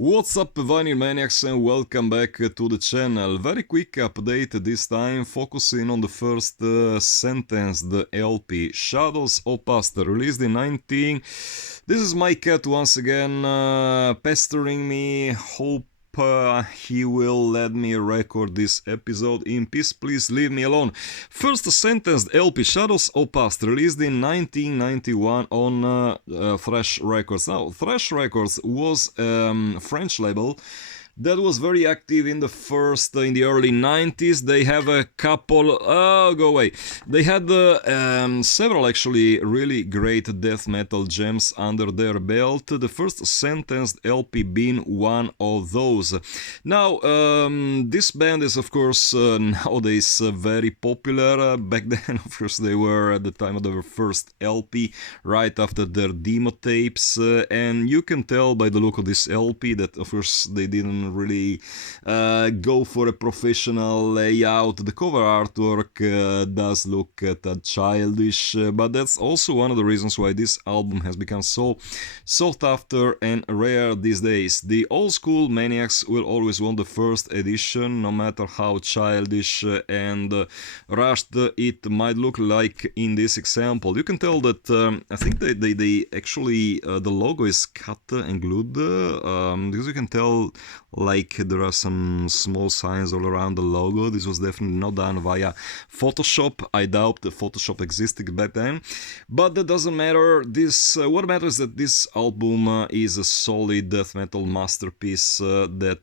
What's up, Vinyl Maniacs, and welcome back to the channel. Very quick update this time, focusing on the first sentence, the LP Shadows of Past, released in 19. This is my cat once again pestering me. Hope he will let me record this episode in peace. Please leave me alone. First sentence, LP Shadows of Past, released in 1991 on Thrash Records. Now, Thrash Records was French label that was very active in the early 90s. They have a couple, go away. They had several actually really great death metal gems under their belt. The first sentenced LP being one of those. Now, this band is of course nowadays very popular. Back then, of course, they were at the time of their first LP, right after their demo tapes, and you can tell by the look of this LP that of course they didn't really go for a professional layout. The cover artwork does look childish, but that's also one of the reasons why this album has become so sought after and rare these days. The old school maniacs will always want the first edition, no matter how childish and rushed it might look like in this example. You can tell that I think they actually the logo is cut and glued, because you can tell like there are some small signs all around the logo. This was definitely not done via Photoshop. I doubt the Photoshop existed back then, but that doesn't matter. What matters is that this album is a solid death metal masterpiece that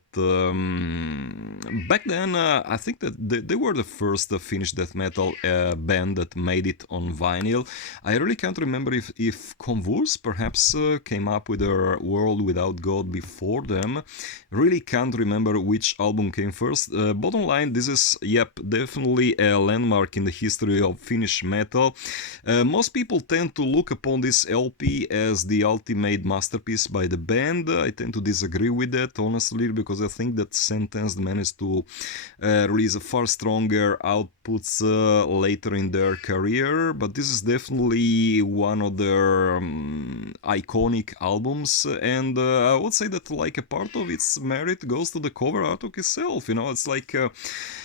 back then I think that they were the first Finnish death metal band that made it on vinyl. I really can't remember if Convulse perhaps came up with their World Without God before them. Really can't remember which album came first. Bottom line, this is, definitely a landmark in the history of Finnish metal. Most people tend to look upon this LP as the ultimate masterpiece by the band. I tend to disagree with that, honestly, because I think that Sentenced managed to release far stronger outputs later in their career, but this is definitely one of their iconic albums, and I would say that like a part of its merit goes to the cover artwork itself. It's like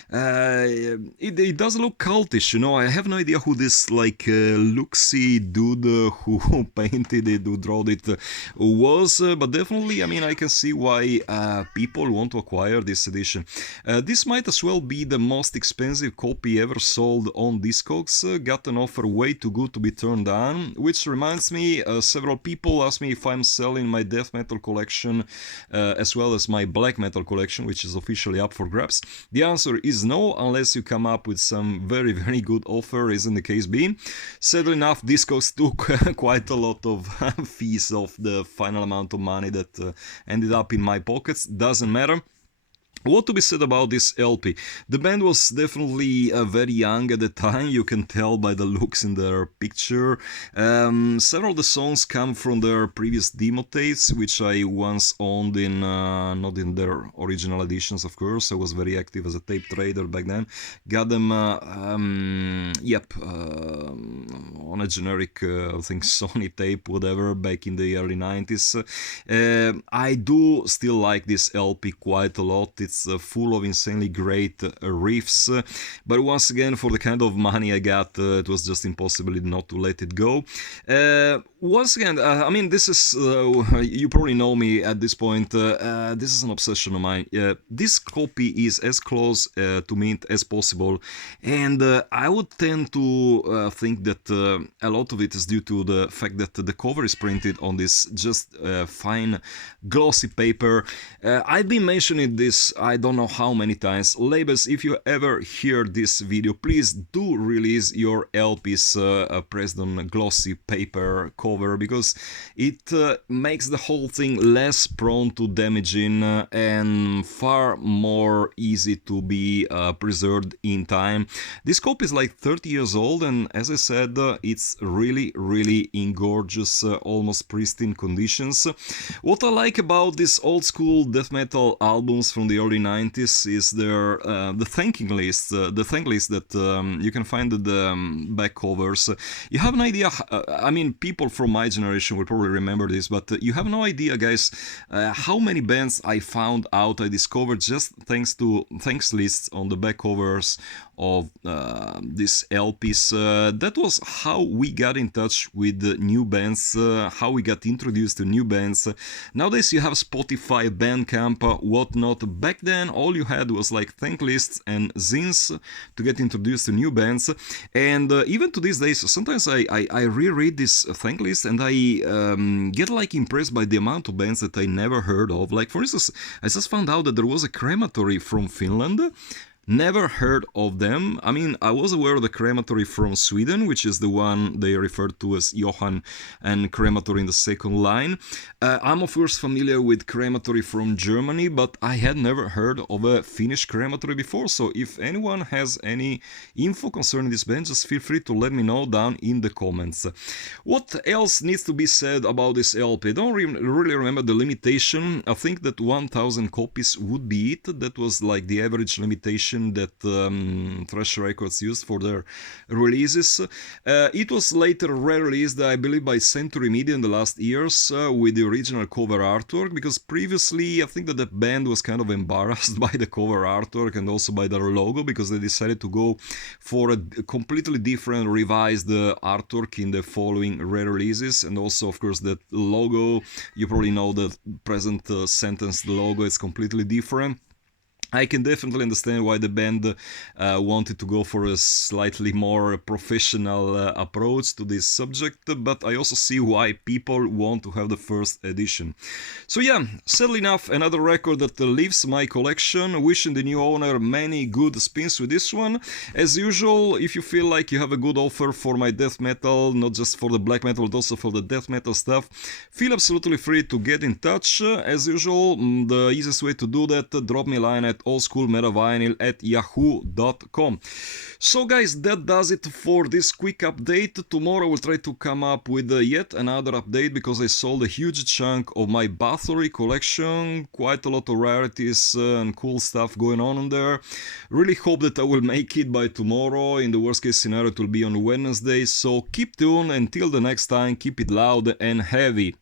it does look cultish. I have no idea who this like Luxy dude who painted it, who drew it was, but definitely, I can see why people want to acquire this edition. This might as well be the most expensive copy ever sold on Discogs. Got an offer way too good to be turned down, which reminds me, several people ask me if I'm selling my death metal collection as well as my black metal collection, which is officially up for grabs. The answer is no, unless you come up with some very, very good offer, isn't the case being. Sadly enough, Discogs took quite a lot of fees of the final amount of money that ended up in my pockets. Doesn't matter. What to be said about this LP? The band was definitely very young at the time, you can tell by the looks in their picture. Several of the songs come from their previous demo tapes, which I once owned in, not in their original editions, of course. I was very active as a tape trader back then. Got them, on a generic, I think, Sony tape, whatever, back in the early 90s. I do still like this LP quite a lot. It's full of insanely great riffs, but once again, for the kind of money I got, it was just impossible not to let it go. Once again, this is, you probably know me at this point, this is an obsession of mine. This copy is as close to mint as possible, and I would tend to think that a lot of it is due to the fact that the cover is printed on this just fine glossy paper. I've been mentioning this I don't know how many times. Labels, if you ever hear this video, please do release your LPs pressed on glossy paper cover, because it makes the whole thing less prone to damaging and far more easy to be preserved in time. This copy is like 30 years old, and as I said, it's really, really in gorgeous, almost pristine conditions. What I like about these old school death metal albums from the early early 90s is their the thanking list, the thank list that you can find at the back covers. You have an idea, I mean, people from my generation will probably remember this, but you have no idea, guys, how many bands I found out, I discovered just thanks to thanks lists on the back covers of these LPs. That was how we got in touch with the new bands, how we got introduced to new bands. Nowadays you have Spotify, Bandcamp, whatnot. Back then all you had was like thank lists and zines to get introduced to new bands. And even to these days, sometimes I reread this thank list and I get like impressed by the amount of bands that I never heard of. Like for instance, I just found out that there was a crematory from Finland. Never heard of them. I mean, I was aware of the crematory from Sweden, which is the one they referred to as Johan and crematory in the second line. I'm of course familiar with crematory from Germany, but I had never heard of a Finnish crematory before. So if anyone has any info concerning this band, just feel free to let me know down in the comments. What else needs to be said about this LP? I don't really remember the limitation. I think that 1000 copies would be it. That was like the average limitation that Thrash Records used for their releases. It was later re-released, I believe, by Century Media in the last years with the original cover artwork, because previously I think that the band was kind of embarrassed by the cover artwork and also by their logo, because they decided to go for a completely different revised artwork in the following re-releases. And also, of course, that logo, you probably know the present sentence, the logo is completely different. I can definitely understand why the band wanted to go for a slightly more professional approach to this subject, but I also see why people want to have the first edition. So yeah, sadly enough, another record that leaves my collection. Wishing the new owner many good spins with this one. As usual, if you feel like you have a good offer for my death metal, not just for the black metal, but also for the death metal stuff, feel absolutely free to get in touch. As usual, the easiest way to do that, drop me a line at oldschoolmetavinyl@yahoo.com. So guys, that does it for this quick update. Tomorrow I will try to come up with yet another update, because I sold a huge chunk of my Bathory collection, quite a lot of rarities and cool stuff going on in there. Really hope that I will make it by tomorrow. In the worst case scenario, it will be on Wednesday, so keep tuned. Until the next time, keep it loud and heavy.